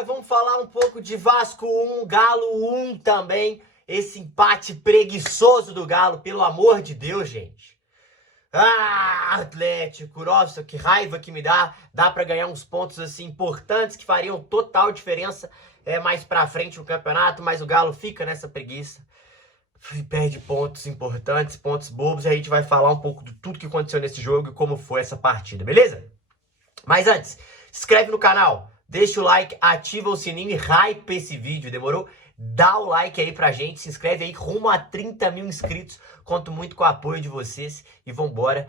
galera, vamos falar um pouco de Vasco 1, Galo 1 também. Esse empate preguiçoso do Galo, pelo amor de Deus, gente. Atlético, nossa, que raiva que me dá. Dá pra ganhar uns pontos assim importantes que fariam total diferença mais pra frente no campeonato, mas o Galo fica nessa preguiça. Perde pontos importantes, pontos bobos, e a gente vai falar um pouco de tudo que aconteceu nesse jogo e como foi essa partida, beleza? Mas antes, se inscreve no canal, deixa o like, ativa o sininho e hype esse vídeo, demorou? Dá o like aí pra gente, se inscreve aí, rumo a 30 mil inscritos. Conto muito com o apoio de vocês e vambora,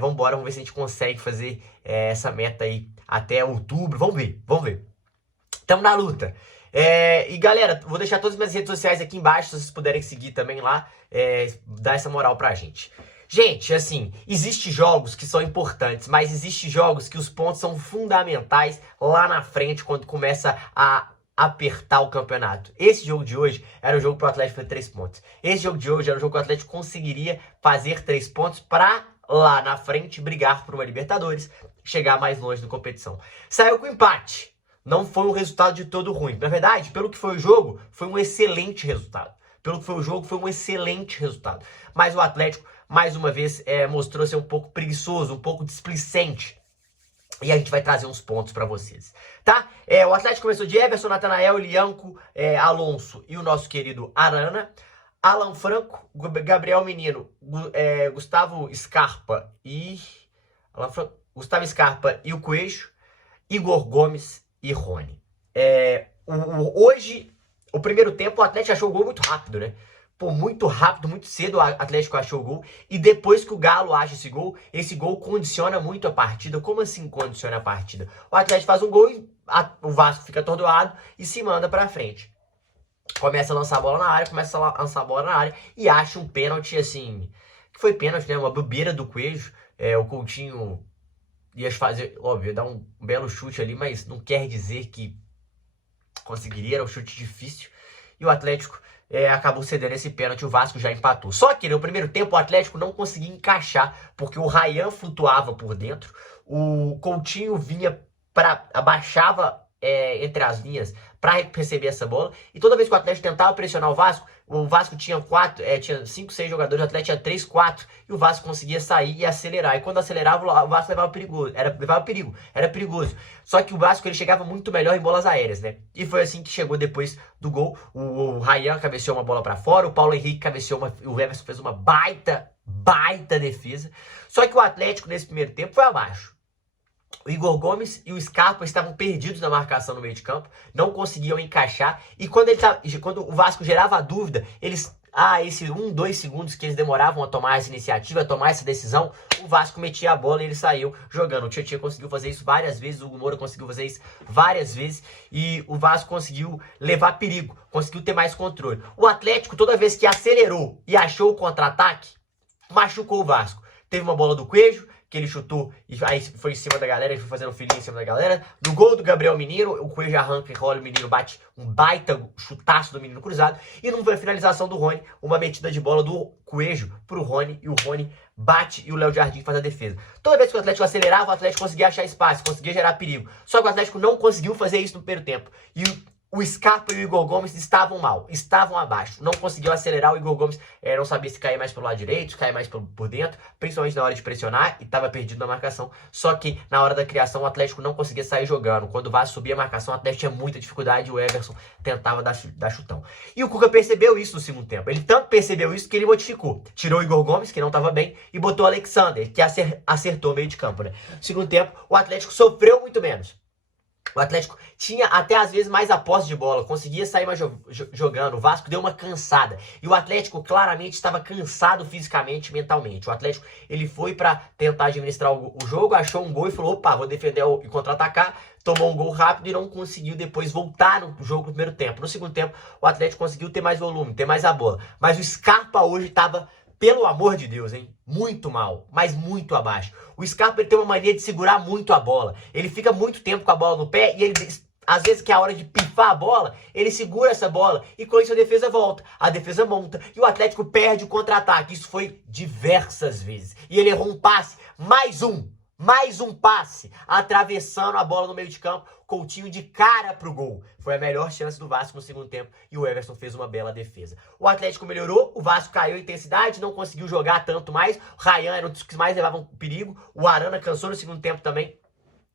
vamos ver se a gente consegue fazer essa meta aí até outubro. Vamos ver. Tamo na luta. E galera, vou deixar todas as minhas redes sociais aqui embaixo, se vocês puderem seguir também lá, dar essa moral pra gente. Gente, assim, existem jogos que são importantes, mas existem jogos que os pontos são fundamentais lá na frente, quando começa a apertar o campeonato. Esse jogo de hoje era o jogo pro Atlético fazer 3 pontos. Esse jogo de hoje era o jogo que o Atlético conseguiria fazer 3 pontos pra lá na frente brigar por uma Libertadores, chegar mais longe da competição. Saiu com empate. Não foi um resultado de todo ruim. Na verdade, pelo que foi o jogo, foi um excelente resultado. Pelo que foi o jogo, foi um excelente resultado. Mas o Atlético, mais uma vez, mostrou ser um pouco preguiçoso, um pouco displicente. E a gente vai trazer uns pontos pra vocês, tá? O Atlético começou de Everson, Natanael, Lianco, Alonso e o nosso querido Arana. Alan Franco, Gabriel Menino, Gustavo Scarpa e o Coelho, Igor Gomes e Rony. Hoje, o primeiro tempo, o Atlético achou o gol muito rápido, né? Pô, muito rápido, muito cedo o Atlético achou o gol. E depois que o Galo acha esse gol condiciona muito a partida. Como assim condiciona a partida? O Atlético faz um gol e o Vasco fica atordoado e se manda pra frente. Começa a lançar a bola na área, e acha um pênalti, assim, que foi pênalti, né? Uma bobeira do Coelho. O Coutinho ia fazer, óbvio, ia dar um belo chute ali, mas não quer dizer que conseguiria, era um chute difícil. E o Atlético acabou cedendo esse pênalti, o Vasco já empatou. Só que no primeiro tempo o Atlético não conseguia encaixar, porque o Ryan flutuava por dentro, o Coutinho abaixava entre as linhas para receber essa bola, e toda vez que o Atlético tentava pressionar o Vasco tinha 5, 6 jogadores, o Atlético tinha 3, 4, e o Vasco conseguia sair e acelerar. E quando acelerava, o Vasco levava perigo, era perigoso. Só que o Vasco ele chegava muito melhor em bolas aéreas, né? E foi assim que chegou depois do gol. O Ryan cabeceou uma bola para fora, o Paulo Henrique cabeceou o Everson fez uma baita defesa. Só que o Atlético nesse primeiro tempo foi abaixo. O Igor Gomes e o Scarpa estavam perdidos na marcação no meio de campo, não conseguiam encaixar, e quando o Vasco gerava a dúvida, esse 1, 2 segundos que eles demoravam a tomar essa iniciativa, a tomar essa decisão, o Vasco metia a bola e eles saíam jogando. O Tietchan conseguiu fazer isso várias vezes, o Hugo Moura conseguiu fazer isso várias vezes, e o Vasco conseguiu levar perigo, conseguiu ter mais controle. O Atlético, toda vez que acelerou e achou o contra-ataque, machucou o Vasco. Teve uma bola do Coelho, que ele chutou e aí foi em cima da galera, ele foi fazendo filhinho em cima da galera. No gol do Gabriel Menino, o Coelho arranca e rola, o Menino bate um baita chutaço do Menino cruzado. E não foi a finalização do Rony, uma metida de bola do Coelho pro Rony, e o Rony bate e o Léo Jardim faz a defesa. Toda vez que o Atlético acelerava, o Atlético conseguia achar espaço, conseguia gerar perigo. Só que o Atlético não conseguiu fazer isso no primeiro tempo. E o Scarpa e o Igor Gomes estavam mal, estavam abaixo, não conseguiu acelerar. O Igor Gomes não sabia se cair mais pelo lado direito, se cair mais por dentro, principalmente na hora de pressionar, e estava perdido na marcação. Só que na hora da criação o Atlético não conseguia sair jogando. Quando o Vasco subia a marcação, o Atlético tinha muita dificuldade e o Everson tentava dar chutão. E o Cuca percebeu isso no segundo tempo, ele tanto percebeu isso que ele modificou. Tirou o Igor Gomes, que não estava bem, e botou o Alexander, que acertou o meio de campo, né? No segundo tempo, o Atlético sofreu muito menos. O Atlético tinha até às vezes mais a posse de bola, conseguia sair mais jogando. O Vasco deu uma cansada. E o Atlético claramente estava cansado fisicamente e mentalmente. O Atlético ele foi para tentar administrar o jogo, achou um gol e falou: opa, vou defender e contra-atacar. Tomou um gol rápido e não conseguiu depois voltar no jogo no primeiro tempo. No segundo tempo, o Atlético conseguiu ter mais volume, ter mais a bola. Mas o Scarpa hoje estava, pelo amor de Deus, hein? Muito mal, mas muito abaixo. O Scarpa ele tem uma mania de segurar muito a bola. Ele fica muito tempo com a bola no pé e ele, às vezes que é a hora de pifar a bola, ele segura essa bola e com isso a defesa volta. A defesa monta e o Atlético perde o contra-ataque. Isso foi diversas vezes. E ele errou um passe, mais um Mais um passe, atravessando a bola no meio de campo, Coutinho de cara pro gol. Foi a melhor chance do Vasco no segundo tempo e o Everson fez uma bela defesa. O Atlético melhorou, o Vasco caiu em intensidade, não conseguiu jogar tanto mais. O Ryan era um dos que mais levavam perigo, o Arana cansou no segundo tempo também.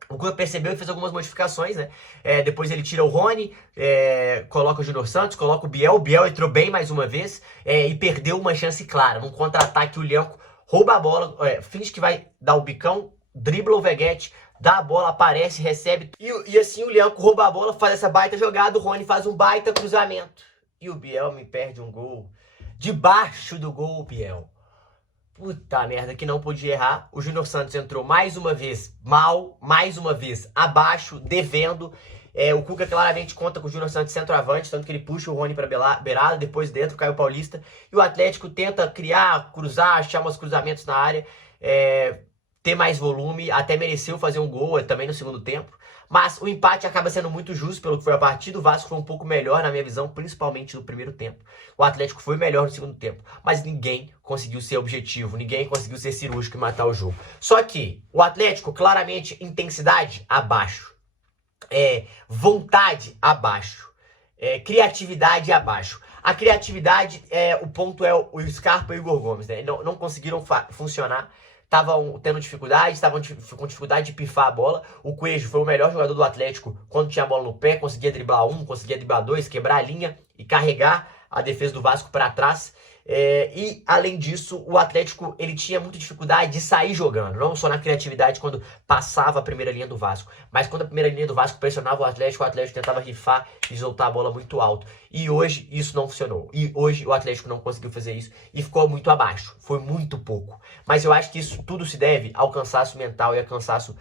O Cuca percebeu e fez algumas modificações, né? Depois ele tira o Rony, coloca o Júnior Santos, coloca o Biel. O Biel entrou bem mais uma vez e perdeu uma chance clara. Num contra-ataque, o Lianco rouba a bola, finge que vai dar o bicão, dribla o Veguete, dá a bola, aparece, recebe. E assim o Lianco rouba a bola, faz essa baita jogada, o Rony faz um baita cruzamento. E o Biel me perde um gol. Debaixo do gol, Biel. Puta merda, que não podia errar. O Júnior Santos entrou mais uma vez mal, mais uma vez abaixo, devendo. O Cuca claramente conta com o Júnior Santos centroavante, tanto que ele puxa o Rony pra beirada, depois dentro cai o Paulista. E o Atlético tenta criar, cruzar, achar uns cruzamentos na área, ter mais volume, até mereceu fazer um gol também no segundo tempo. Mas o empate acaba sendo muito justo pelo que foi a partida. O Vasco foi um pouco melhor na minha visão, principalmente no primeiro tempo. O Atlético foi melhor no segundo tempo, mas ninguém conseguiu ser objetivo, ninguém conseguiu ser cirúrgico e matar o jogo. Só que o Atlético, claramente, intensidade abaixo, vontade abaixo, criatividade abaixo. A criatividade, o ponto é o Scarpa e o Igor Gomes, né? Não conseguiram funcionar. Estavam tendo dificuldade, estavam com dificuldade de pifar a bola. O Coelho foi o melhor jogador do Atlético quando tinha a bola no pé, conseguia driblar um, conseguia driblar dois, quebrar a linha e carregar a defesa do Vasco para trás. E, além disso, o Atlético ele tinha muita dificuldade de sair jogando, não só na criatividade quando passava a primeira linha do Vasco, mas quando a primeira linha do Vasco pressionava o Atlético tentava rifar e soltar a bola muito alto. E hoje isso não funcionou. E hoje o Atlético não conseguiu fazer isso e ficou muito abaixo. Foi muito pouco. Mas eu acho que isso tudo se deve ao cansaço mental e ao cansaço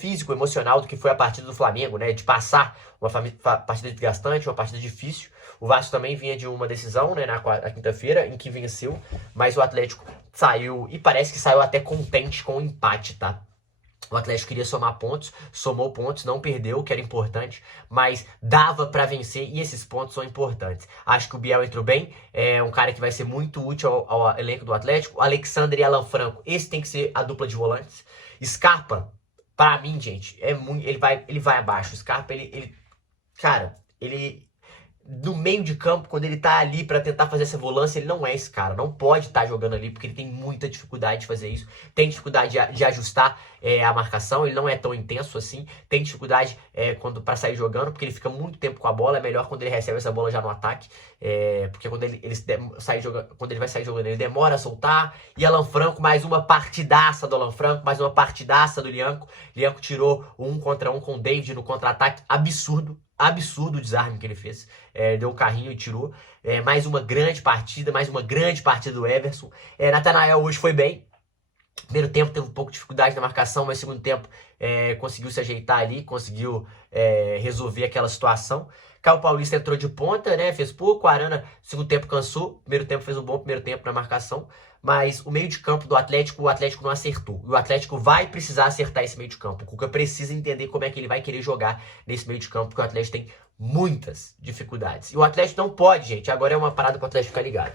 físico, emocional do que foi a partida do Flamengo, né? De passar uma partida desgastante, uma partida difícil. O Vasco também vinha de uma decisão, né, na quinta-feira, em que venceu, mas o Atlético saiu, e parece que saiu até contente com o empate, tá? O Atlético queria somar pontos, somou pontos, não perdeu, que era importante, mas dava pra vencer e esses pontos são importantes. Acho que o Biel entrou bem, é um cara que vai ser muito útil ao elenco do Atlético. Alexandre e Alan Franco, esse tem que ser a dupla de volantes. Scarpa, pra mim, gente, ele vai abaixo. O Scarpa, cara, no meio de campo, quando ele tá ali pra tentar fazer essa volância, ele não é esse cara, não pode estar jogando ali, porque ele tem muita dificuldade de fazer isso, tem dificuldade de ajustar a marcação, ele não é tão intenso assim, tem dificuldade pra sair jogando, porque ele fica muito tempo com a bola, é melhor quando ele recebe essa bola já no ataque, porque quando ele vai sair jogando, ele demora a soltar. E Alan Franco, mais uma partidaça do Alan Franco, mais uma partidaça do Lianco. Lianco tirou um 1 contra 1 com o David no contra-ataque, absurdo o desarme que ele fez, deu um carrinho e tirou. Mais uma grande partida do Everson. Natanael hoje foi bem. Primeiro tempo teve um pouco de dificuldade na marcação, mas segundo tempo conseguiu se ajeitar ali, conseguiu resolver aquela situação. Caio Paulista entrou de ponta, né? Fez pouco. O Arana, segundo tempo, cansou. Primeiro tempo fez um bom primeiro tempo na marcação. Mas o meio de campo do Atlético, o Atlético não acertou. E o Atlético vai precisar acertar esse meio de campo. O Cuca precisa entender como é que ele vai querer jogar nesse meio de campo, porque o Atlético tem muitas dificuldades. E o Atlético não pode, gente. Agora é uma parada para o Atlético ficar ligado.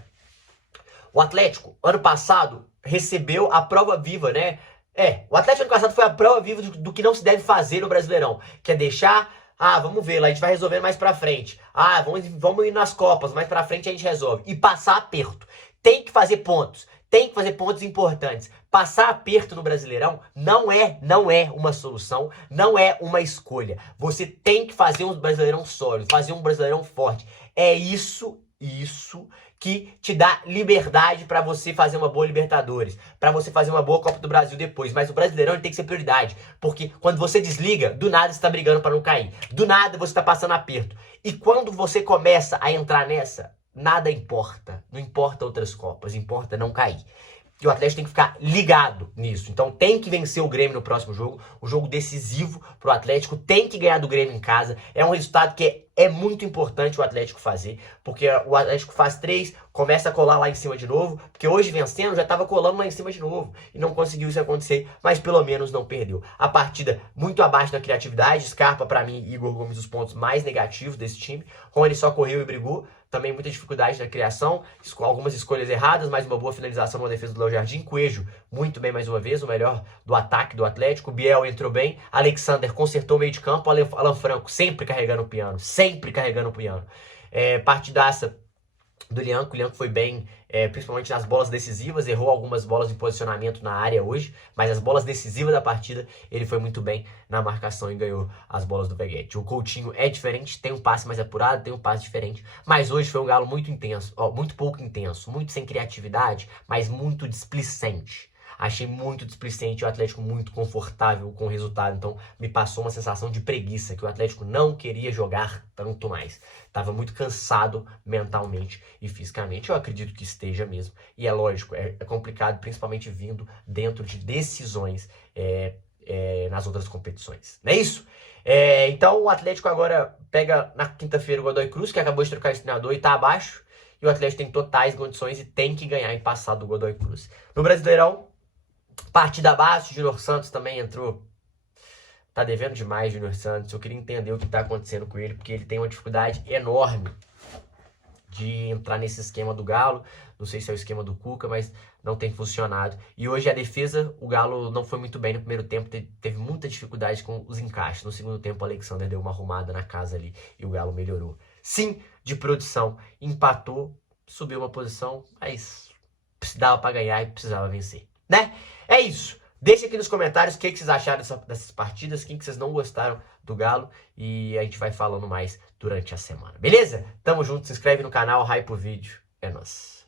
O Atlético, ano passado, recebeu a prova viva, né? O Atlético ano passado foi a prova viva do que não se deve fazer no Brasileirão. Que é deixar... vamos ver, lá a gente vai resolver mais pra frente. Vamos ir nas Copas, mais pra frente a gente resolve. E passar aperto. Tem que fazer pontos importantes. Passar aperto no Brasileirão não é uma solução, não é uma escolha. Você tem que fazer um Brasileirão sólido, fazer um Brasileirão forte. É isso que te dá liberdade pra você fazer uma boa Libertadores, pra você fazer uma boa Copa do Brasil depois. Mas o Brasileirão ele tem que ser prioridade, porque quando você desliga, do nada você tá brigando pra não cair, do nada você tá passando aperto. E quando você começa a entrar nessa, nada importa, não importa outras Copas, importa não cair. E o Atlético tem que ficar ligado nisso. Então tem que vencer o Grêmio no próximo jogo, um jogo decisivo pro Atlético, tem que ganhar do Grêmio em casa. É um resultado que é é muito importante o Atlético fazer, porque o Atlético faz 3, começa a colar lá em cima de novo, porque hoje vencendo já estava colando lá em cima de novo, e não conseguiu isso acontecer, mas pelo menos não perdeu. A partida muito abaixo da criatividade, Scarpa pra mim, Igor Gomes, os pontos mais negativos desse time, Rony só correu e brigou, também muita dificuldade na criação, algumas escolhas erradas, mas uma boa finalização na defesa do Léo Jardim. Coelho, muito bem mais uma vez, o melhor do ataque do Atlético. Biel entrou bem, Alexander consertou o meio de campo, Alan Franco sempre carregando o piano, sempre carregando o piano. Partidaça do Lianco. O Lianco foi bem, principalmente nas bolas decisivas, errou algumas bolas de posicionamento na área hoje, mas as bolas decisivas da partida, ele foi muito bem na marcação e ganhou as bolas do Veguete. O Coutinho é diferente, tem um passe mais apurado, tem um passe diferente, mas hoje foi um Galo muito intenso, muito pouco intenso, muito sem criatividade, mas muito displicente. Achei muito displicente, o Atlético muito confortável com o resultado, então me passou uma sensação de preguiça, que o Atlético não queria jogar tanto mais. Estava muito cansado mentalmente e fisicamente, eu acredito que esteja mesmo. E é lógico, é complicado, principalmente vindo dentro de decisões nas outras competições. Não é isso? Então o Atlético agora pega na quinta-feira o Godoy Cruz, que acabou de trocar esse treinador e está abaixo, e o Atlético tem totais condições e tem que ganhar e passar do Godoy Cruz. No Brasileirão, partida abaixo, o Júnior Santos também entrou. Tá devendo demais, Júnior Santos. Eu queria entender o que tá acontecendo com ele, porque ele tem uma dificuldade enorme de entrar nesse esquema do Galo. Não sei se é o esquema do Cuca, mas não tem funcionado. E hoje a defesa, o Galo não foi muito bem no primeiro tempo, teve muita dificuldade com os encaixes. No segundo tempo, o Alexander deu uma arrumada na casa ali e o Galo melhorou. Sim, de produção, empatou, subiu uma posição, mas dava pra ganhar e precisava vencer, né? É isso. Deixa aqui nos comentários o que vocês acharam dessas partidas, quem que vocês não gostaram do Galo, e a gente vai falando mais durante a semana, beleza? Tamo junto, se inscreve no canal, hype o vídeo, é nóis.